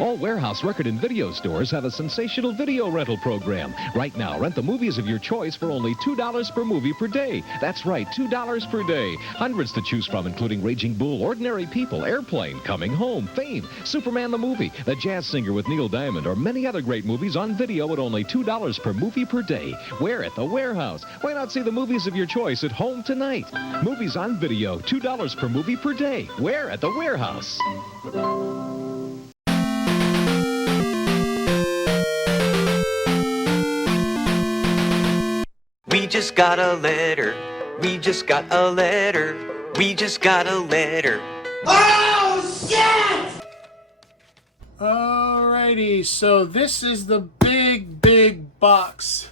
All Warehouse record and video stores have a sensational video rental program. Right now, rent the movies of your choice for only $2 per movie per day. That's right, $2 per day. Hundreds to choose from, including Raging Bull, Ordinary People, Airplane, Coming Home, Fame, Superman the Movie, The Jazz Singer with Neil Diamond, or many other great movies on video at only $2 per movie per day. Where at the Warehouse? Why not see the movies of your choice at home tonight? Movies on video, $2 per movie per day. Where at the Warehouse? We just got a letter. We just got a letter. We just got a letter. Oh, shit! Alrighty, so this is the big box.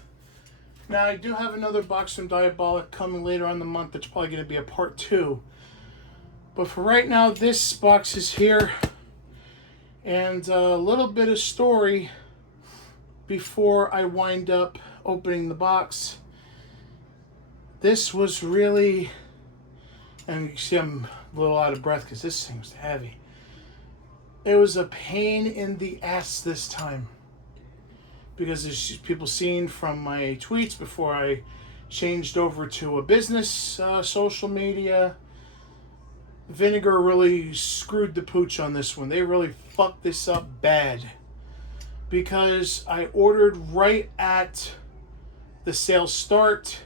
Now, I do have another box from Diabolic coming later on in the month. That's probably going to be a part 2. But for right now, this box is here. And a little bit of story before I wind up opening the box. This was really, and you can see I'm a little out of breath because this thing's heavy. It was a pain in the ass this time. Because there's people seen from my tweets before I changed over to a business social media. Vinegar really screwed the pooch on this one. They really fucked this up bad. Because I ordered right at the sale start.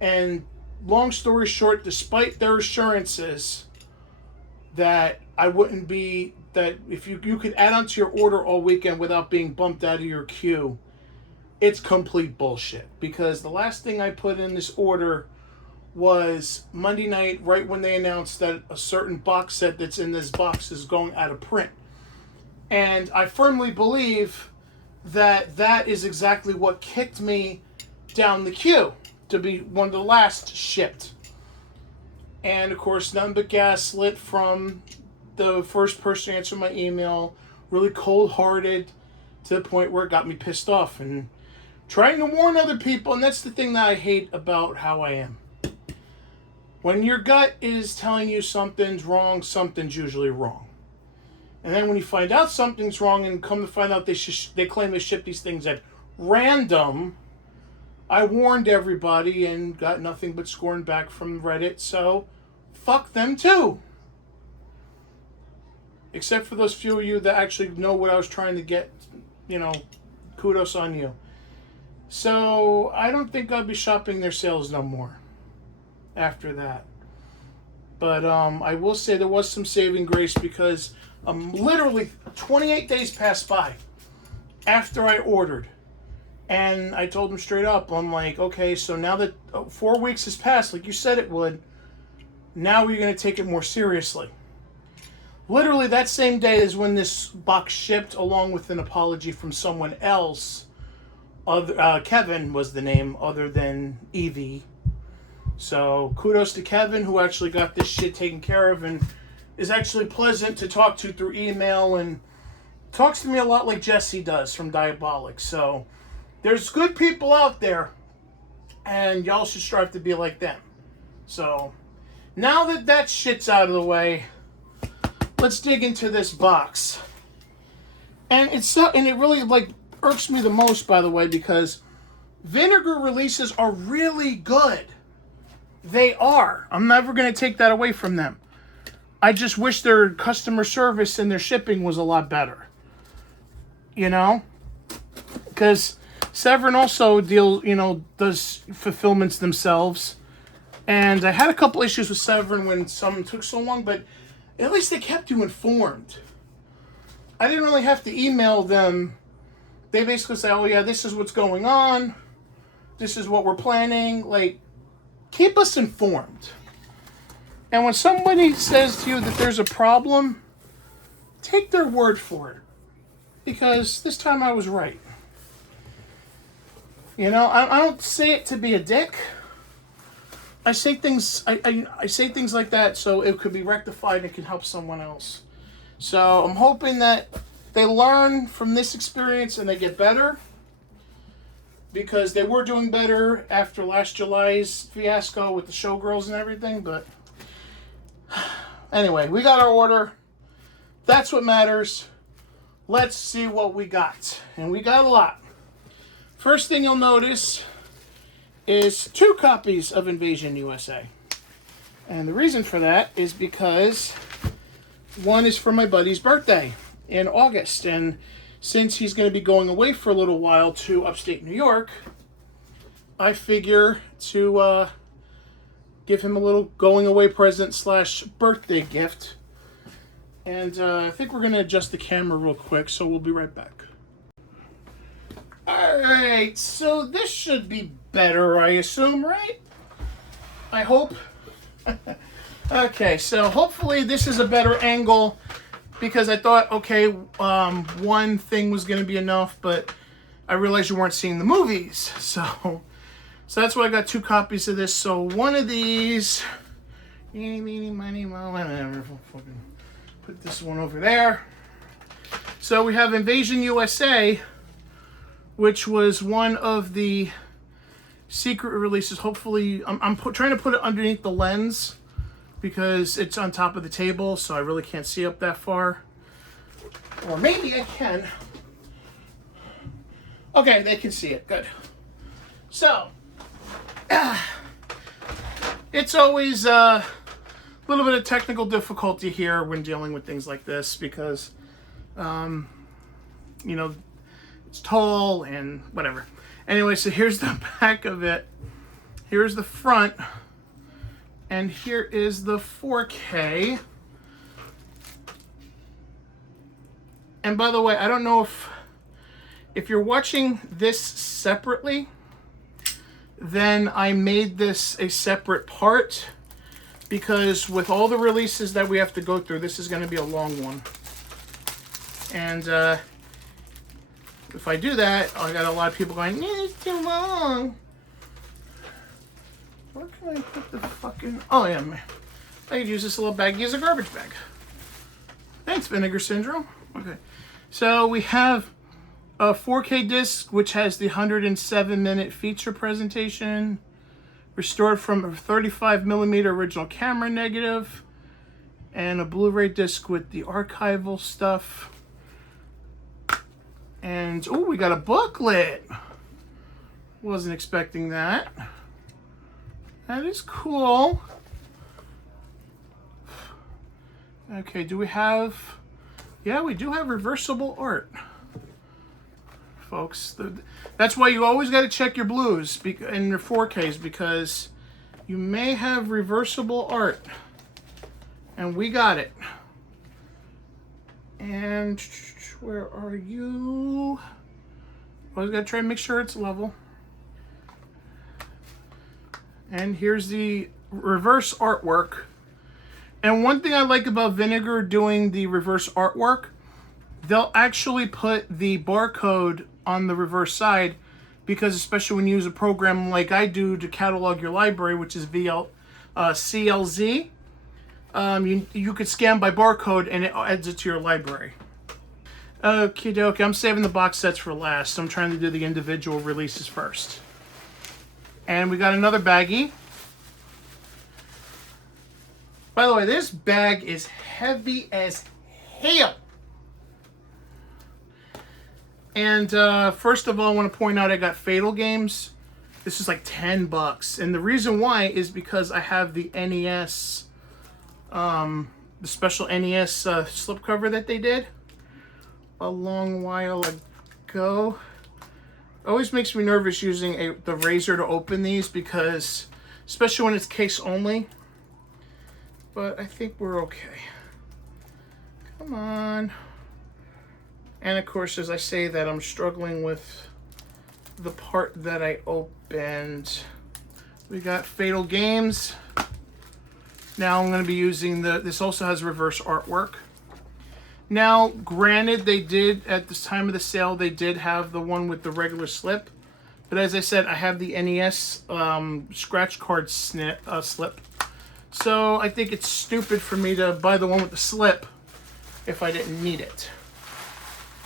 And long story short, despite their assurances that I wouldn't be, that if you could add onto your order all weekend without being bumped out of your queue, it's complete bullshit. Because the last thing I put in this order was Monday night, right when they announced that a certain box set that's in this box is going out of print. And I firmly believe that that is exactly what kicked me down the queue to be one of the last shipped. And of course, nothing but gaslit from the first person to answer my email. Really cold-hearted to the point where it got me pissed off. And trying to warn other people, and that's the thing that I hate about how I am. When your gut is telling you something's wrong, something's usually wrong. And then when you find out something's wrong and come to find out they claim they ship these things at random, I warned everybody and got nothing but scorn back from Reddit, so fuck them too. Except for those few of you that actually know what I was trying to get, kudos on you. So I don't think I'll be shopping their sales no more after that. But I will say there was some saving grace because literally 28 days passed by after I ordered. And I told them straight up, I'm like, okay, so now that 4 weeks has passed, like you said it would, now we're going to take it more seriously. Literally that same day is when this box shipped, along with an apology from someone else. Kevin was the name, other than Evie. So kudos to Kevin, who actually got this shit taken care of and is actually pleasant to talk to through email and talks to me a lot like Jesse does from Diabolic. So there's good people out there, and y'all should strive to be like them. So now that that shit's out of the way, let's dig into this box. And it really irks me the most, by the way, because Vinegar releases are really good. They are. I'm never going to take that away from them. I just wish their customer service and their shipping was a lot better. Because Severin also does fulfillments themselves. And I had a couple issues with Severin when some took so long, but at least they kept you informed. I didn't really have to email them. They basically say, oh yeah, this is what's going on. This is what we're planning. Keep us informed. And when somebody says to you that there's a problem, take their word for it. Because this time I was right. I don't say it to be a dick. I say things I say things like that so it could be rectified and it can help someone else. So I'm hoping that they learn from this experience and they get better. Because they were doing better after last July's fiasco with the showgirls and everything, but anyway, we got our order. That's what matters. let's see what we got. And we got a lot. First thing you'll notice is 2 copies of Invasion USA. And the reason for that is because one is for my buddy's birthday in August. And since he's going to be going away for a little while to upstate New York, I figure to give him a little going away present / birthday gift. And I think we're going to adjust the camera real quick, so we'll be right back. Alright, so this should be better, I assume, right? I hope. Okay, so hopefully this is a better angle, because I thought, okay, one thing was going to be enough, but I realized you weren't seeing the movies. So that's why I got 2 copies of this. So one of these, eeny, meeny, miny, moe, whatever. Put this one over there. So we have Invasion USA, which was one of the secret releases. Hopefully, I'm trying to put it underneath the lens because it's on top of the table, so I really can't see up that far. Or maybe I can. Okay, they can see it. Good. So, it's always a little bit of technical difficulty here when dealing with things like this because, you know, it's tall and whatever. Anyway, so here's the back of it. Here's the front. And here is the 4K. And by the way, I don't know if you're watching this separately, then I made this a separate part because with all the releases that we have to go through, this is going to be a long one. And if I do that, I got a lot of people going, it's too long. Where can I put the fucking... Oh, yeah, man. I could use this little baggie as a garbage bag. Thanks, Vinegar Syndrome. Okay. So we have a 4K disc, which has the 107-minute feature presentation, restored from a 35mm original camera negative, and a Blu-ray disc with the archival stuff. And, oh, we got a booklet. Wasn't expecting that. That is cool. Okay, do we have... Yeah, we do have reversible art. Folks, that's why you always got to check your blues and your 4Ks, because you may have reversible art. And we got it. And where are you? Always got to try and make sure it's level. And here's the reverse artwork. And one thing I like about Vinegar doing the reverse artwork, they'll actually put the barcode on the reverse side, because especially when you use a program like I do to catalog your library, which is CLZ, you could scan by barcode and it adds it to your library. Okie dokie, I'm saving the box sets for last. So I'm trying to do the individual releases first. And we got another baggie. By the way, this bag is heavy as hell. And first of all, I want to point out I got Fatal Games. This is like $10. And the reason why is because I have the NES, the special NES slipcover that they did a long while ago. Always makes me nervous using the razor to open these, because especially when it's case only. But I think we're okay. Come on. And of course, as I say that, I'm struggling with the part that I opened. We got Fatal Games. Now I'm going to be using this also has reverse artwork. Now, granted, they did, at this time of the sale, they did have the one with the regular slip. But as I said, I have the NES scratch card slip. So I think it's stupid for me to buy the one with the slip if I didn't need it.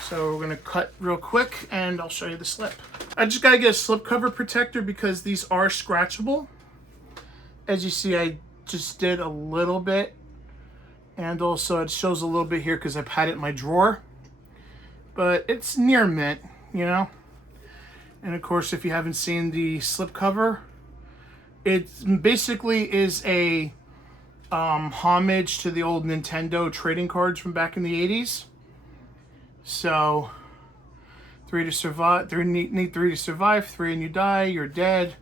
So we're going to cut real quick and I'll show you the slip. I just got to get a slip cover protector because these are scratchable. As you see, I just did a little bit. And also it shows a little bit here because I've had it in my drawer. but it's near mint, you know. And of course, if you haven't seen the slipcover, it basically is a homage to the old Nintendo trading cards from back in the 80s. So, 3 to survive, need 3 to survive, 3 and you die, you're dead.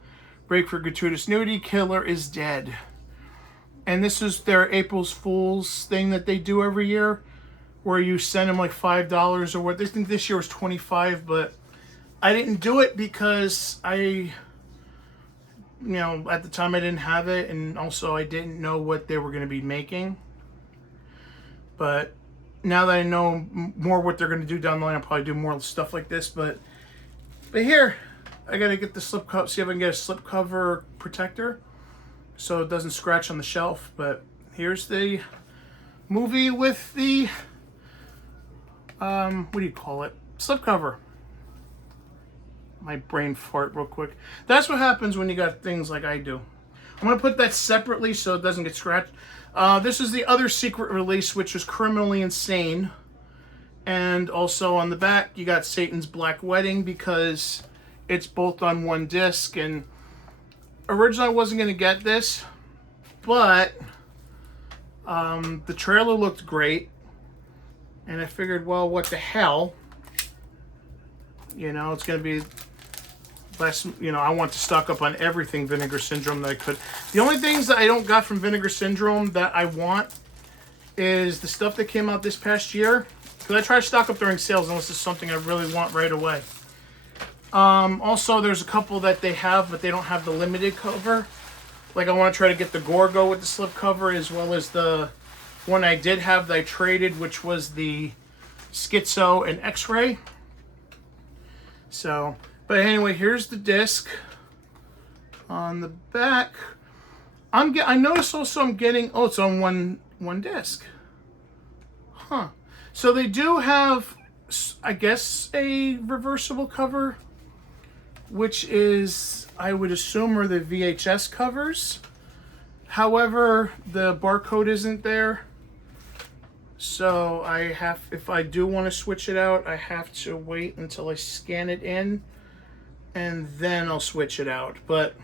Break for gratuitous nudity, killer is dead. And this is their April's Fool's thing that they do every year, where you send them like $5 or what. I think this year was $25, but I didn't do it because at the time I didn't have it, and also I didn't know what they were going to be making. But now that I know more what they're going to do down the line, I'll probably do more stuff like this. But here, I got to get the slipcover, see if I can get a slipcover protector so it doesn't scratch on the shelf. But here's the movie with the, what do you call it? Slipcover. My brain fart real quick. That's what happens when you got things like I do. I'm going to put that separately so it doesn't get scratched. This is the other secret release, which was Criminally Insane. And also on the back, you got Satan's Black Wedding, because it's both on one disc. And originally I wasn't going to get this, but the trailer looked great. And I figured, well, what the hell? It's going to be less, I want to stock up on everything Vinegar Syndrome that I could. The only things that I don't got from Vinegar Syndrome that I want is the stuff that came out this past year. Because I try to stock up during sales unless it's something I really want right away. Also, there's a couple that they have, but they don't have the limited cover. Like, I want to try to get the Gorgo with the slip cover, as well as the one I did have that I traded, which was the Schizo and X-Ray. So, but anyway, here's the disc. On the back, I noticed also I'm getting, it's on one disc. Huh. So they do have, I guess, a reversible cover, which is, I would assume, are the VHS covers. However, the barcode isn't there. So if I do want to switch it out, I have to wait until I scan it in, and then I'll switch it out. But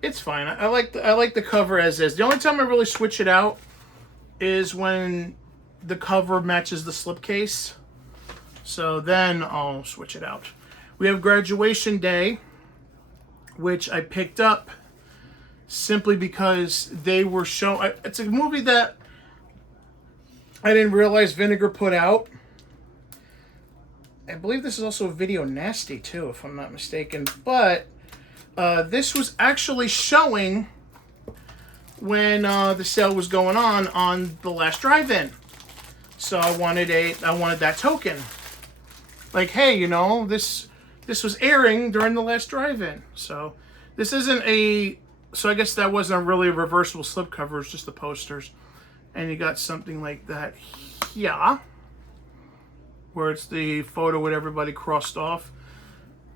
it's fine. I like the cover as is. The only time I really switch it out is when the cover matches the slipcase. So then I'll switch it out. We have Graduation Day, which I picked up simply because they were showing. It's a movie that I didn't realize Vinegar put out. I believe this is also a Video Nasty too, if I'm not mistaken. But this was actually showing when the sale was going on the last drive-in. So I wanted that token. Like, hey, this was airing during the last drive-in. So this isn't so I guess that wasn't really a reversible slipcover, it's just the posters. And you got something like that here, where it's the photo with everybody crossed off.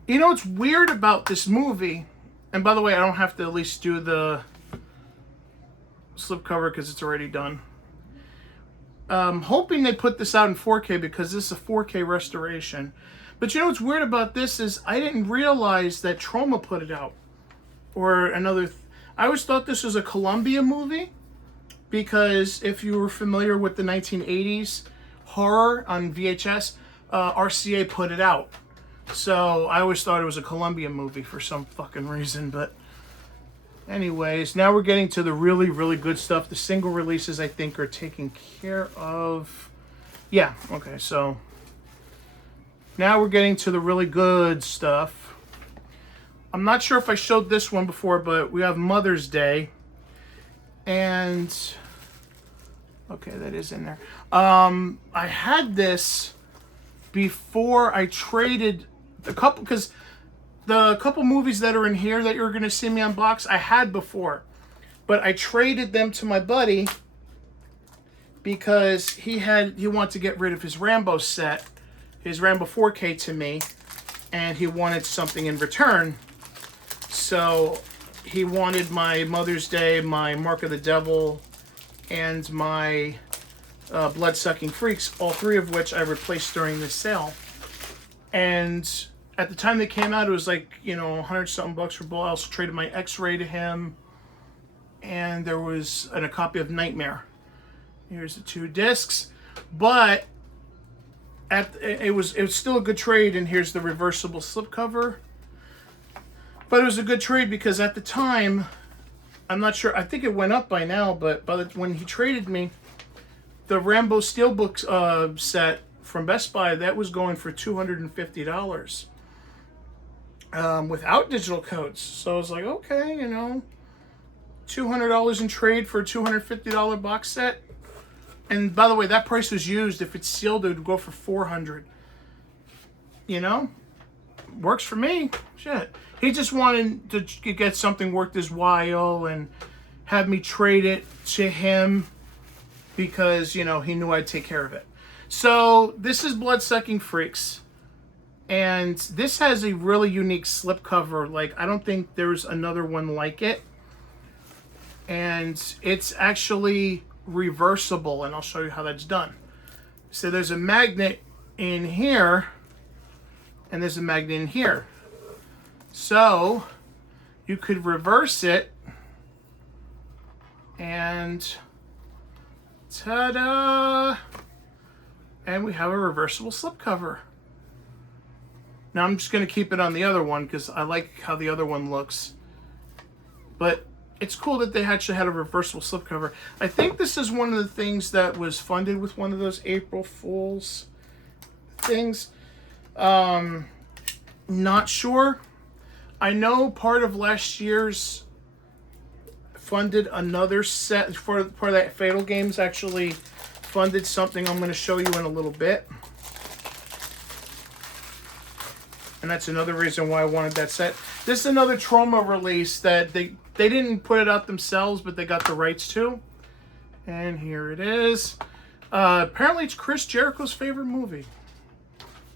What's weird about this movie, and by the way, I don't have to at least do the slipcover because it's already done. Hoping they put this out in 4K because this is a 4K restoration. But what's weird about this is I didn't realize that Troma put it out. Or another... I always thought this was a Columbia movie, because if you were familiar with the 1980s horror on VHS, RCA put it out. So I always thought it was a Columbia movie for some fucking reason. But anyways, now we're getting to the really, really good stuff. The single releases, I think, are taken care of. Yeah, okay, so now we're getting to the really good stuff. I'm not sure if I showed this one before, but we have Mother's Day. And, okay, that is in there. I had this before I traded a couple, because the couple movies that are in here that you're going to see me unbox, I had before. But I traded them to my buddy because he wanted to get rid of his Rambo set, his Rambo 4K to me, and he wanted something in return. So he wanted my Mother's Day, my Mark of the Devil, and my Blood-Sucking Freaks, all 3 of which I replaced during this sale. And at the time they came out, it was like, you know, 100-something bucks for both. I also traded my X-Ray to him. And there was a copy of Nightmare. Here's the 2 discs. But it was still a good trade, and here's the reversible slipcover. But it was a good trade because at the time, I'm not sure, I think it went up by now, but when he traded me, the Rambo Steelbook set from Best Buy, that was going for $250 without digital codes. So I was like, okay, you know, $200 in trade for a $250 box set. And by the way, that price was used. If it's sealed, it would go for $400. You know, works for me. Shit. He just wanted to get something worth his while and have me trade it to him because, you know, he knew I'd take care of it. So this is Blood-Sucking Freaks. And this has a really unique slipcover. Like, I don't think there's another one like it. And it's actually reversible, and I'll show you how that's done. So there's a magnet in here, and there's a magnet in here. So you could reverse it, and ta-da! And we have a reversible slipcover. Now I'm just going to keep it on the other one because I like how the other one looks. But it's cool that they actually had a reversible slipcover. I think this is one of the things that was funded with one of those April Fool's things. Not sure. I know part of last year's funded another set for that Fatal Games actually funded something I'm going to show you in a little bit. And that's another reason why I wanted that set. This is another Trauma release that they didn't put it out themselves, but they got the rights to. And here it is. Apparently it's Chris Jericho's favorite movie.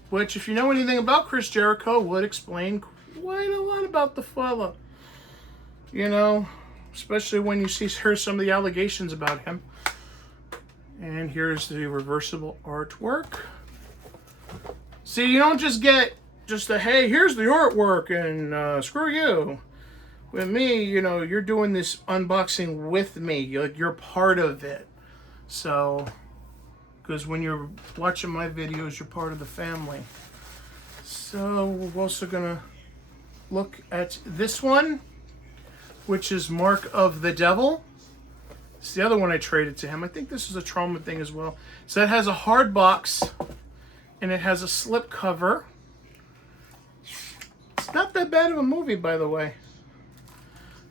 Which, if you know anything about Chris Jericho, would explain quite a lot about the fella. You know, especially when you hear some of the allegations about him. And here's the reversible artwork. See, you don't just get just a, hey, here's the artwork and screw you. With me, you know, you're doing this unboxing with me. You're part of it. So, because when you're watching my videos, you're part of the family. So, we're also going to look at this one, which is Mark of the Devil. It's the other one I traded to him. I think this is a Trauma thing as well. So, it has a hard box, and it has a slip cover. It's not that bad of a movie, by the way.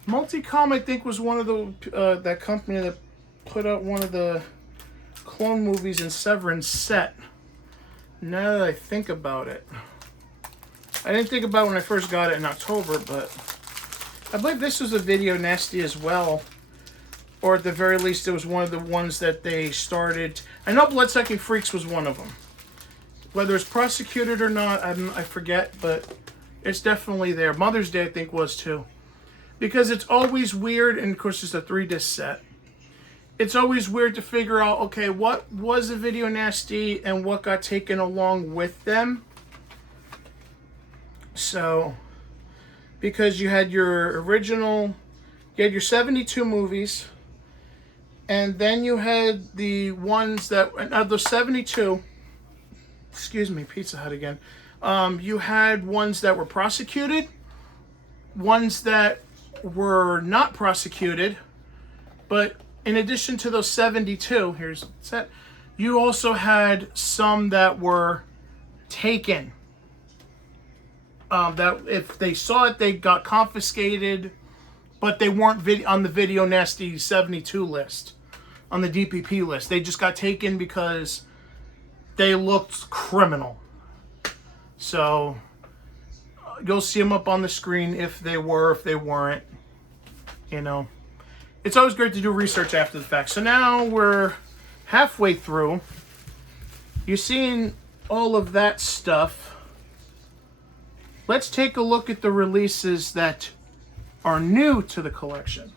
Multicom, I think, was one of the that company that put out one of the clone movies in Severin set. Now that I think about it, I didn't think about it when I first got it in October, but I believe this was a Video Nasty as well, or at the very least, it was one of the ones that they started. I know Blood-Sucking Freaks was one of them. Whether it's prosecuted or not, I forget, but it's definitely there. Mother's Day, I think, was too. Because it's always weird, and of course it's a 3-disc set. It's always weird to figure out, okay, what was a Video Nasty and what got taken along with them. So, because you had your original, you had your 72 movies, and then you had the ones that, of the 72, excuse me, Pizza Hut again, you had ones that were prosecuted, ones that were not prosecuted, but in addition to those 72, here's the set, you also had some that were taken. That if they saw it, they got confiscated, but they weren't on the Video Nasty 72 list, on the DPP list. They just got taken because they looked criminal. So you'll see them up on the screen if they were, if they weren't. You know, it's always great to do research after the fact. So now we're halfway through. You're seeing all of that stuff. Let's take a look at the releases that are new to the collection.